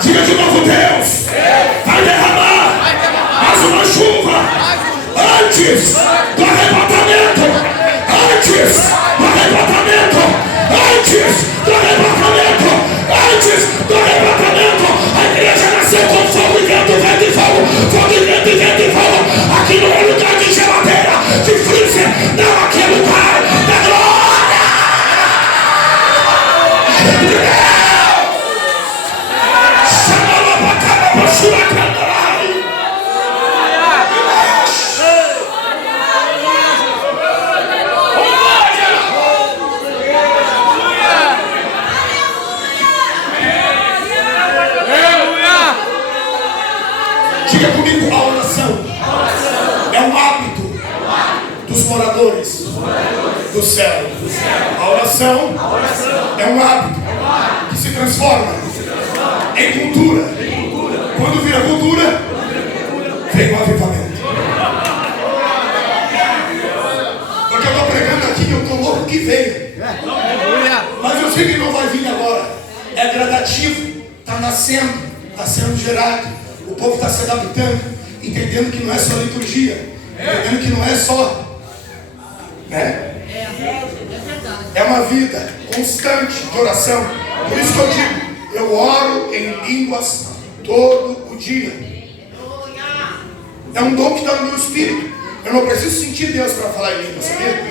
Diga de novo, Deus vai derramar mais uma chuva antes do arrebatamento. Antes do arrebatamento. Antes do arrebatamento. Antes do arrebatamento. A igreja nasceu com fogo e vento, vento e fogo. Fogo e vento e vento e fogo. Aqui não é lugar de geladeira, de freezer. Não, aqui é lugar da glória. Diga comigo, a oração é um hábito dos moradores do céu. A oração é um hábito que se transforma em cultura. Quando vira cultura, vem o avivamento. Porque eu estou pregando aqui e eu estou louco que venha. Mas eu sei que não vai vir agora. É gradativo, está nascendo, está sendo gerado. O povo está se adaptando, entendendo que não é só liturgia, entendendo que não é só, né? É uma vida constante de oração. Por isso que eu digo, eu oro em línguas todo o dia. É um dom que está no meu espírito. Eu não preciso sentir Deus para falar em línguas, sabia?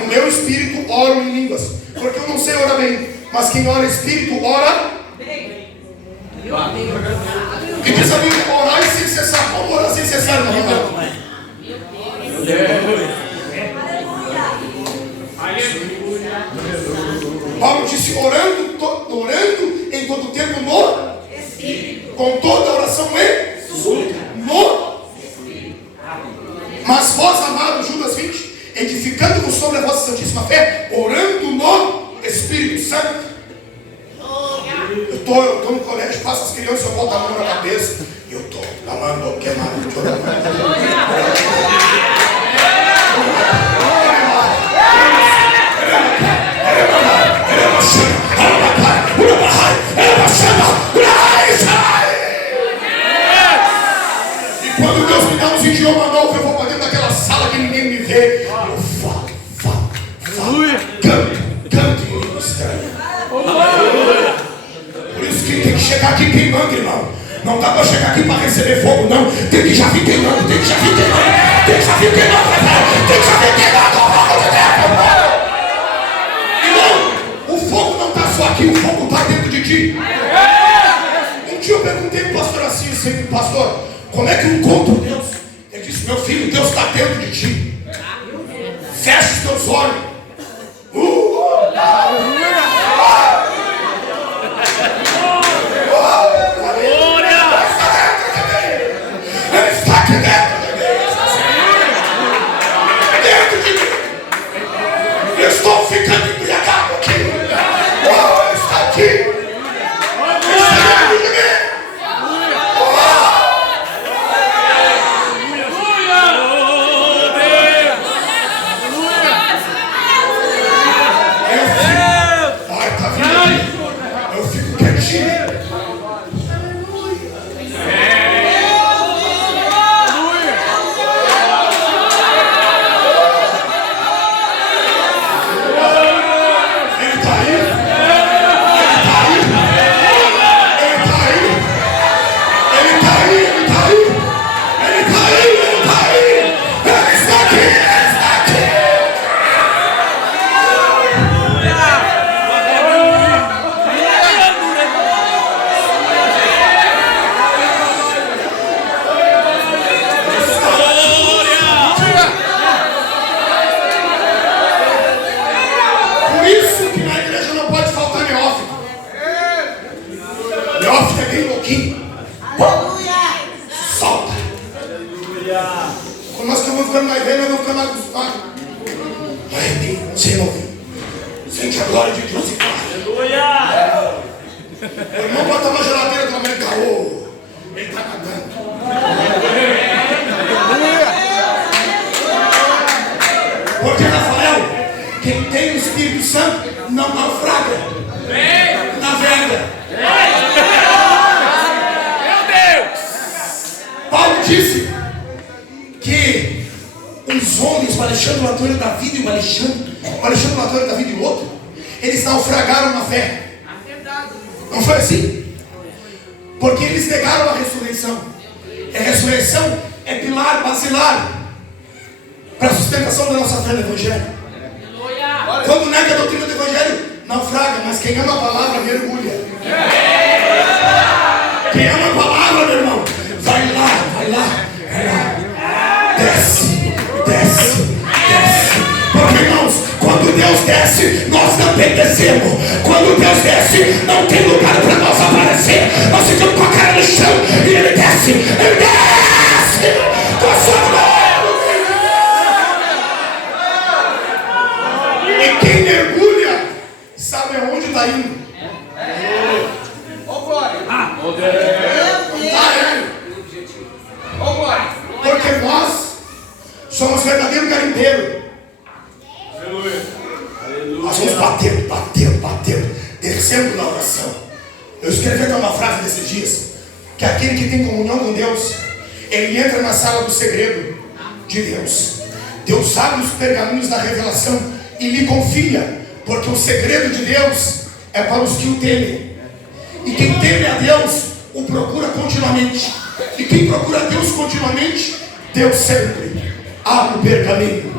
No meu espírito oro em línguas, porque eu não sei orar bem, mas quem ora em espírito ora bem. E diz a Bíblia, orar sem cessar. Como orar sem cessar, meu irmão? Paulo disse, orando em todo tempo no Espírito, com toda oração no Espírito. Mas vós, amados, Judas 20, edificando-vos sobre a vossa santíssima fé, orando no Espírito Santo. Eu tô no colégio, faço as crianças, eu boto a mão na cabeça e eu tô lamando, queimando, e quando Deus me dá uns idiomas novos, eu vou para dentro daquela sala que ninguém me vê. Eu falo, canto em língua estranha. Por isso que tem que chegar aqui queimando, irmão. Não dá para chegar aqui para receber fogo, não. Tem que já vir queimando, tem que já vir queimando. Tem que já vir queimando, tem que já vir queimando. Irmão, o fogo não está só aqui, o fogo está dentro de ti. Um dia eu perguntei para o pastor assim, pastor, como é que eu encontro Deus? Ele disse, meu filho, Deus está dentro de ti. Fecha os teus olhos. de Deus e vai. Aleluia! O irmão bota uma geladeira do América. Oh, ele está nadando. Porque, Rafael, quem tem o Espírito Santo não naufraga, navega. Meu Deus! Paulo disse que os homens, o Alexandre Antônio da vida e o Alexandre Antônio da vida e o outro, eles naufragaram na fé. Não foi assim? Porque eles negaram a ressurreição. A ressurreição é pilar basilar para a sustentação da nossa fé no Evangelho. Quando nega a doutrina do Evangelho, naufraga, mas quem ama a palavra mergulha. Quem ama a palavra, meu irmão, vai lá, vai lá, vai lá. Desce, desce, desce. Porque, irmãos, quando Deus desce, nós também descemos. Quando Deus desce, não tem lugar para nós aparecer. Nós ficamos com a cara no chão e Ele desce, Ele desce com a sua mão. E quem mergulha sabe aonde está indo. Porque nós somos verdadeiros garimpeiros. Nós vamos batendo, batendo, batendo, descendo na oração. Eu escrevi até uma frase desses dias, que aquele que tem comunhão com Deus, ele entra na sala do segredo de Deus. Deus abre os pergaminhos da revelação e lhe confia, porque o segredo de Deus é para os que o temem. E quem teme a Deus o procura continuamente. E quem procura Deus continuamente, Deus sempre abre o pergaminho.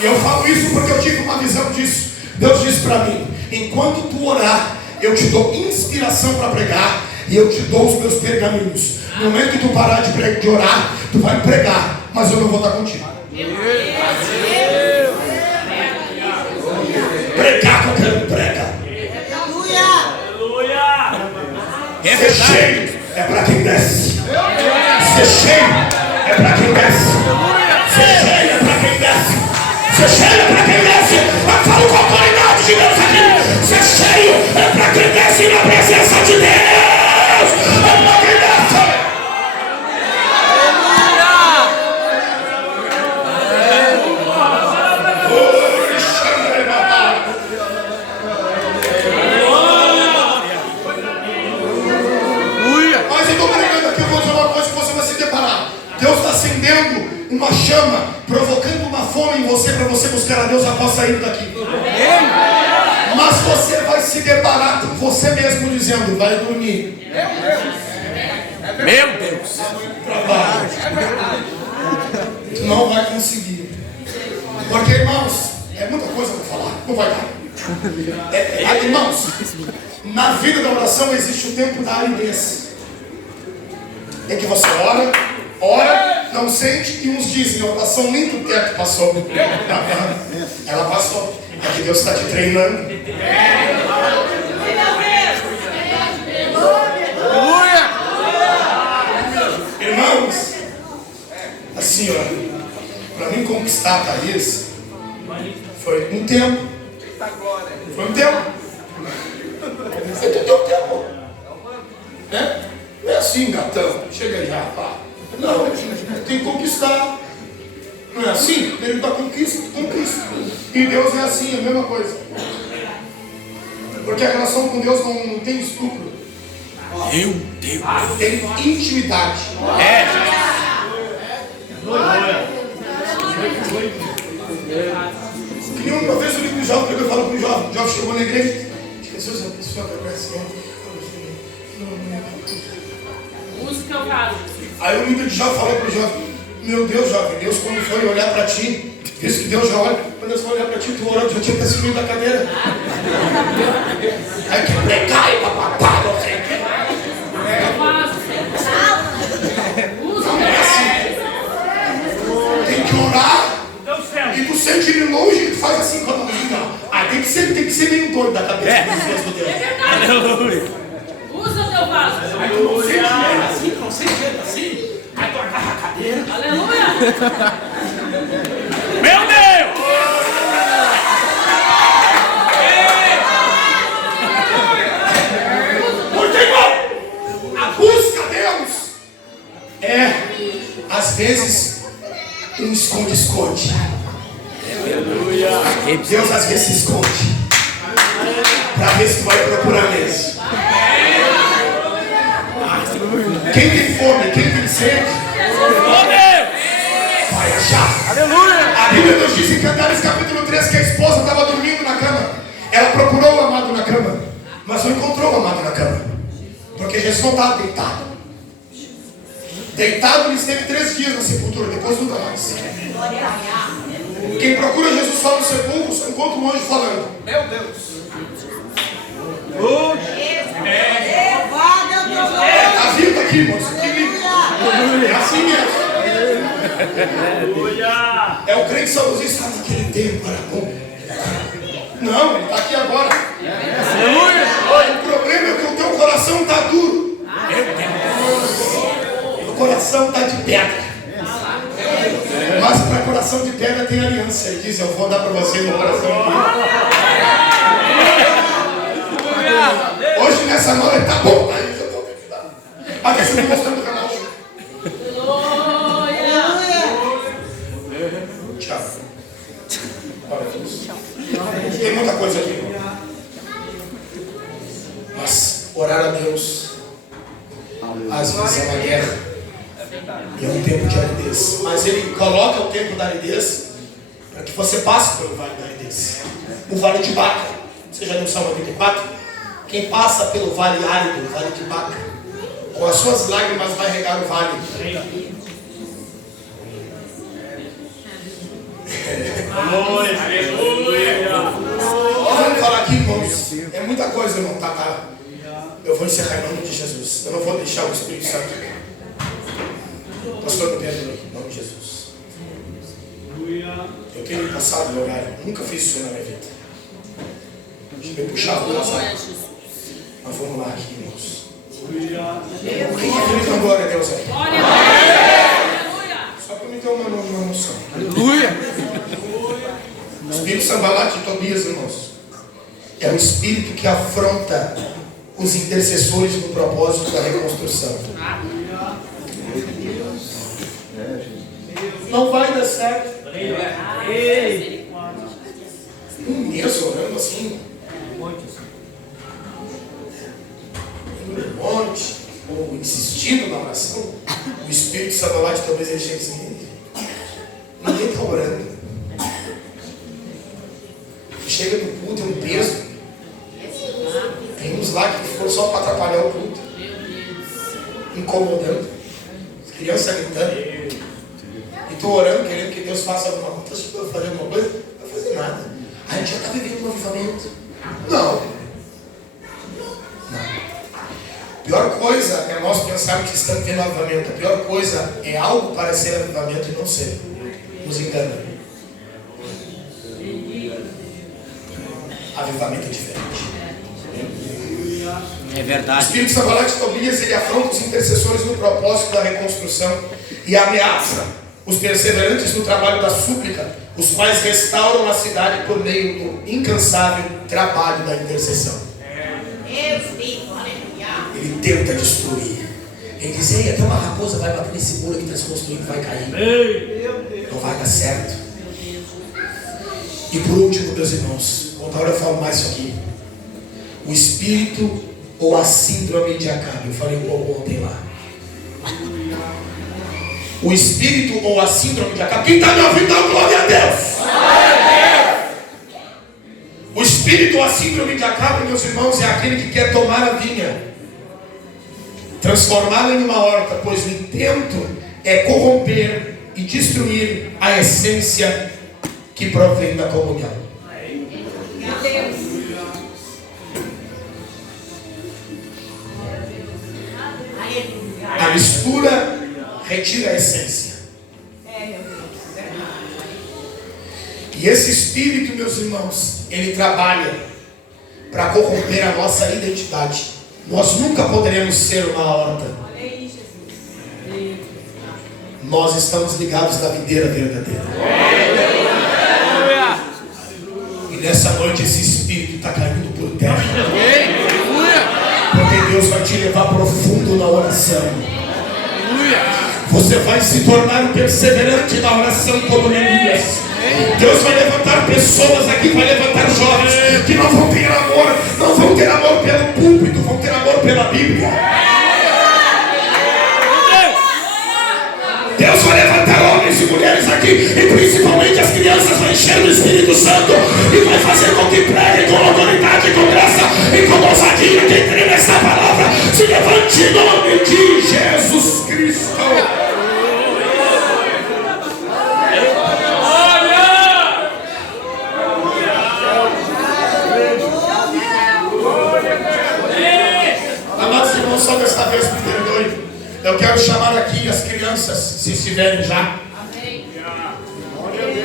E eu falo isso porque eu tive uma visão disso. Deus disse para mim: enquanto tu orar, eu te dou inspiração para pregar e eu te dou os meus pergaminhos. No momento que tu parar de orar, tu vai pregar, mas eu não vou estar contigo. Pregar que eu quero, prega. Ser cheio é para quem desce. Ser cheio é para quem desce. Ser cheio é para quem desce. Ser cheio é para quem desce. Eu falo com a autoridade de Deus aqui. Ser cheio é para quem desce na presença de Deus. É para quem desce. Mas eu estou pregando aqui, eu vou dizer uma coisa que você vai se deparar. Deus está acendendo uma chama, provocando uma fome em você, para você buscar a Deus após sair daqui. Mas você vai se deparar com você mesmo dizendo: vai dormir. Meu Deus! Tu não vai conseguir. Porque, irmãos, é muita coisa para falar, não vai dar. Irmãos, na vida da oração existe o tempo da aridez. Em que você ora, não sente, e uns dizem: a oração nem do teto passou. Ela passou. É que Deus está te treinando. Aleluia! Irmãos, assim, ó, para mim conquistar a Thaís foi um tempo. Foi um tempo. Você tem um tempo. Né? Não é assim, gatão. Chega já, pá. Não, tem que conquistar. Não é assim? Ele dá conquista. E Deus é assim, é a mesma coisa. Porque a relação com Deus não tem estupro. Meu Deus! Tem intimidade. Que uma vez eu li para o jovem, eu falo para o jovem. O jovem chegou na igreja. Jesus, a pessoa que conhece Música eu caso. Aí o líder de jovem falou para o jovem: meu Deus, jovem, Deus quando foi olhar para ti, disse que Deus já olha. Quando Deus foi olhar para ti, tu orou, já tinha que ter subido da cadeira. Aí que pregar e papapá, não sei o que. Não é assim. Tem que orar. E tu sente ele longe e tu faz assim com a mãozinha. Aí tem que ser meio doido da cabeça do Deus. Aleluia! Usa o teu vaso. Aí tu não sente ele assim, não sente ele assim. Aí tu agarra a cadeira. Aleluia. Meu Deus! um esconde-esconde. Deus às vezes se esconde para ver se tu vai procurar mesmo. Quem tem fome, quem tem sede, vai achar. Aleluia! A Bíblia nos diz em Cantares capítulo 3 que a esposa estava dormindo na cama. Ela procurou o amado na cama, mas não encontrou o amado na cama, porque Jesus não estava deitado. Deitado ele esteve 3 dias na sepultura, depois nunca mais. Quem procura Jesus só no sepulcro, só encontra um anjo falando. Meu Deus. Está vindo aqui, irmãos. É assim mesmo. É o crente saudosista, naquele tempo era bom. Não, ele está aqui agora. O problema é que o teu coração está duro. O coração está de pedra. Mas para coração de pedra tem aliança. Ele diz, eu vou dar para você no coração de pedra. Hoje nessa hora está bom. Aí eu vou convidar. Ah, deixa eu me mostrando o canal. Tchau. Olha isso. Tem muita coisa aqui. Mas orar a Deus às vezes é uma guerra. E é um tempo de aridez. Mas ele coloca o tempo da aridez para que você passe pelo vale da aridez. O vale de Baca. Você já leu o Salmo 84? Quem passa pelo vale árido, o vale de Baca, com as suas lágrimas vai regar o vale. Vamos falar aqui, irmãos. É muita coisa, irmão. Tá. Eu vou encerrar em nome de Jesus. Eu não vou deixar o Espírito Santo. Pastor, me perdoe, em nome de Jesus. Eu tenho passado no horário. Nunca fiz isso na minha vida. Deixa eu puxar o braço. Mas vamos lá aqui, irmãos. Quem acredita na glória a Deus aí? Só para me ter uma noção. Aleluia! O espírito Sambalat de Tobias, irmãos, é o espírito que afronta os intercessores no propósito da reconstrução. Não vai dar certo. Um mês orando assim, um monte, ou insistindo na oração, o espírito Sambalat talvez ele chegue assim, ninguém está orando. Chega no culto, é um peso. Tem uns lá que foram só para atrapalhar o culto, incomodando, as crianças gritando, e tu orando, querendo que Deus faça alguma coisa. Você vai fazer alguma coisa? Não vai fazer nada. A gente já está vivendo um avivamento. Não. A pior coisa é nós pensarmos que estamos vendo avivamento. A pior coisa é algo para ser avivamento e não ser. Nos engana. Avivamento é diferente. É O verdade. Espírito Sambalat de Tobias, ele afronta os intercessores no propósito da reconstrução e ameaça os perseverantes no trabalho da súplica, os quais restauram a cidade por meio do incansável trabalho da intercessão. Ele tenta destruir. Ele diz, ei, até uma raposa vai bater nesse muro que está se construindo, vai cair. Não vai dar certo. E por último, meus irmãos, outra hora eu falo mais isso aqui. O espírito ou a síndrome de Acabe. Eu falei um pouco ontem lá. O espírito ou a síndrome de Acabe. Quem está me ouvindo, dá glória a Deus. O espírito ou a síndrome de Acabe, meus irmãos, é aquele que quer tomar a vinha, transformá-la em uma horta, pois o intento é corromper e destruir a essência que provém da comunhão. A mistura retira a essência. E esse espírito, meus irmãos, ele trabalha para corromper a nossa identidade. Nós nunca poderemos ser uma horta. Nós estamos ligados na videira verdadeira. E nessa noite esse espírito está caindo por terra. Porque Deus vai te levar profundo na oração. Você vai se tornar um perseverante da oração como Neemias. Deus vai levantar pessoas aqui, vai levantar jovens que não vão ter amor, não vão ter amor pelo púlpito, vão ter amor pela Bíblia. Deus vai levantar homens e mulheres aqui, e principalmente as crianças vão encher do Espírito Santo e vai fazer com que preguem com autoridade, com graça e com ousadia. Quem crê nesta palavra, se levante em nome de Jesus Cristo. Amados irmãos, só desta vez me perdoe. Eu quero chamar aqui as crianças, se estiverem já.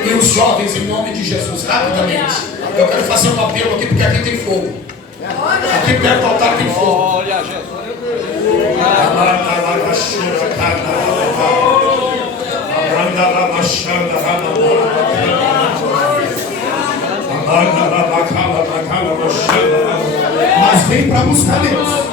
E os jovens, em nome de Jesus, rapidamente. Eu quero fazer um apelo aqui, porque aqui tem fogo. Aqui perto do altar tem fogo. Olha, Jesus. Mas vem para buscar Deus.